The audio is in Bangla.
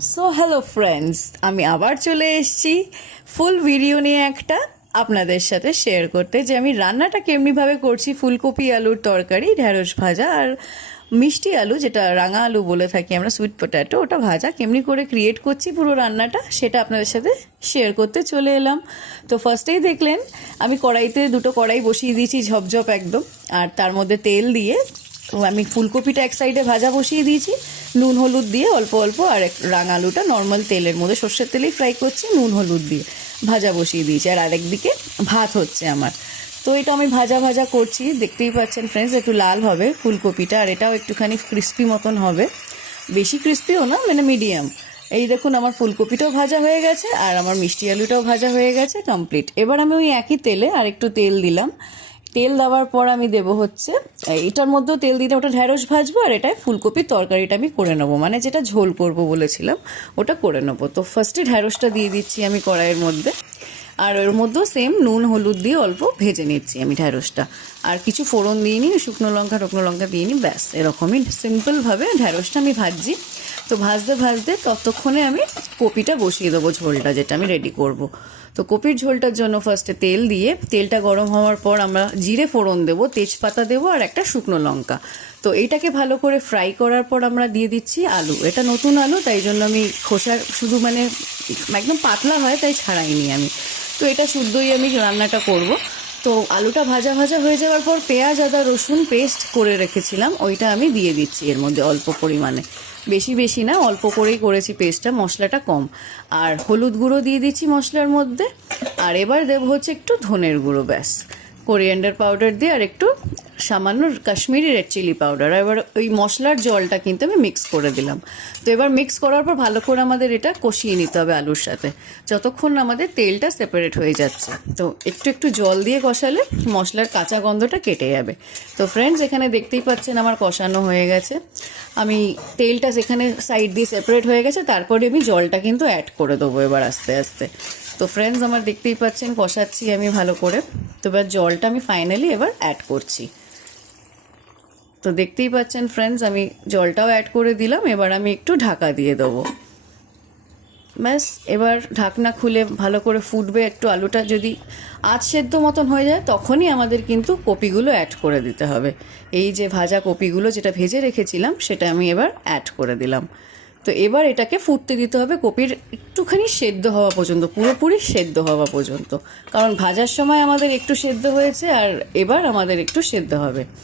সো হ্যালো ফ্রেন্ডস, আমি আবার চলে এসেছি ফুল ভিডিও নিয়ে একটা আপনাদের সাথে শেয়ার করতে, যে আমি রান্নাটা কেমনিভাবে করছি। ফুলকপি আলুর তরকারি, ঢ্যাঁড়স ভাজা আর মিষ্টি আলু, যেটা রাঙা আলু বলে থাকি আমরা, সুইট পটাটো, ওটা ভাজা কেমনি করে ক্রিয়েট করছি পুরো রান্নাটা, সেটা আপনাদের সাথে শেয়ার করতে চলে এলাম। তো ফার্স্টেই দেখলেন আমি কড়াইতে দুটো কড়াই বসিয়ে দিয়েছি ঝপঝপ একদম, আর তার মধ্যে তেল দিয়ে আমি ফুলকপিটা এক সাইডে ভাজা বসিয়ে দিয়েছি নুন হলুদ দিয়ে অল্প অল্প, আর রাঙা আলুটা নর্মাল তেলের মধ্যে সর্ষের তেলেই ফ্রাই করছি নুন হলুদ দিয়ে ভাজা বসিয়ে দিয়েছি। আর আরেকদিকে ভাত হচ্ছে আমার। তো এটা আমি ভাজা ভাজা করছি, দেখতেই পাচ্ছেন ফ্রেন্ডস, একটু লাল হবে ফুলকপিটা, আর এটাও একটুখানি ক্রিস্পি মতন হবে, বেশি ক্রিস্পিও না, মানে মিডিয়াম। এই দেখুন আমার ফুলকপিটাও ভাজা হয়ে গেছে আর আমার মিষ্টি আলুটাও ভাজা হয়ে গেছে, কমপ্লিট। এবার আমি ওই একই তেলে আর একটু তেল দিলাম। তেল দেওয়ার পর আমি দেবো হচ্ছে এটার মধ্যেও তেল দিতে, ওটা ঢ্যাঁড়স ভাজবো আর এটাই ফুলকপির তরকারিটা আমি করে নেবো, মানে যেটা ঝোল করব বলেছিলাম ওটা করে নেবো। তো ফার্স্টে ঢ্যাঁড়সটা দিয়ে দিচ্ছি আমি কড়াইয়ের মধ্যে, আর ওর মধ্যেও সেম নুন হলুদ দিয়ে অল্প ভেজে নিচ্ছি আমি ঢ্যাঁড়সটা। আর কিছু ফোড়ন দিয়ে নিই, শুকনো লঙ্কা দিয়ে নিই, ব্যাস এরকমই সিম্পলভাবে ঢ্যাঁড়সটা আমি ভাজছি। তো ভাজতে ভাজতে ততক্ষণে আমি কপিটা বসিয়ে দেবো, ঝোলটা যেটা আমি রেডি করব। তো কপির ঝোলটার জন্য ফার্স্টে তেল দিয়ে, তেলটা গরম হওয়ার পর আমরা জিরে ফোড়ন দেবো, তেজপাতা দেবো আর একটা শুকনো লঙ্কা। তো এইটাকে ভালো করে ফ্রাই করার পর আমরা দিয়ে দিচ্ছি আলু। এটা নতুন আলু, তাই জন্য আমি খোসার শুধু মানে একদম পাতলা হয় তাই ছাড়াইনি আমি। তো এটা শুদ্ধই আমি রান্নাটা করব। তো আলুটা ভাজা ভাজা হয়ে যাওয়ার পর পেঁয়াজ আদা রসুন পেস্ট করে রেখেছিলাম, ওইটা আমি দিয়ে দিচ্ছি এর মধ্যে অল্প পরিমাণে, বেশি বেশি না, অল্প করেই করেছি পেস্টটা, মশলাটা কম। আর হলুদ গুঁড়ো দিয়ে দিচ্ছি মশলার মধ্যে, আর এবার দেবো হচ্ছে একটু ধনের গুঁড়ো, ব্যাস কোরিয়ান্ডার পাউডার দিয়ে, আর একটু সামান্য কাশ্মীরি রেড চিলি পাউডার। এবার ওই মশলার জলটা কিন্তু আমি মিক্স করে দিলাম। তো এবার মিক্স করার পর ভালো করে আমাদের এটা কষিয়ে নিতে হবে আলুর সাথে, যতক্ষণ না আমাদের তেলটা সেপারেট হয়ে যাচ্ছে। তো একটু একটু জল দিয়ে কষালে মশলার কাঁচা গন্ধটা কেটে যাবে। তো ফ্রেন্ডস, এখানে দেখতেই পাচ্ছেন আমার কষানো হয়ে গেছে, আমি তেলটা সেখানে সাইড দিয়ে সেপারেট হয়ে গেছে, তারপরে আমি জলটা কিন্তু অ্যাড করে দেবো এবার আস্তে আস্তে। তো ফ্রেন্ডস, আমার দেখতেই পাচ্ছেন কষাচ্ছি আমি ভালো করে। তো এবার জলটা আমি ফাইনালি এবার অ্যাড করছি। তো দেখতেই পাচ্ছেন ফ্রেন্ডস, আমি জলটাও অ্যাড করে দিলাম, এবার আমি একটু ঢাকা দিয়ে দেবো, ব্যাস। এবার ঢাকনা খুলে ভালো করে ফুটবে, একটু আলুটা যদি আধ সেদ্ধ মতন হয়ে যায় তখনই আমাদের কিন্তু কপিগুলো অ্যাড করে দিতে হবে। এই যে ভাজা কপিগুলো যেটা ভেজে রেখেছিলাম সেটা আমি এবার অ্যাড করে দিলাম। তো এবার এটাকে ফুটতে দিতে হবে কপির একটুখানি সেদ্ধ হওয়া পর্যন্ত, পুরোপুরি সেদ্ধ হওয়া পর্যন্ত, কারণ ভাজার সময় আমাদের একটু সেদ্ধ হয়েছে আর এবার আমাদের একটু সেদ্ধ হবে।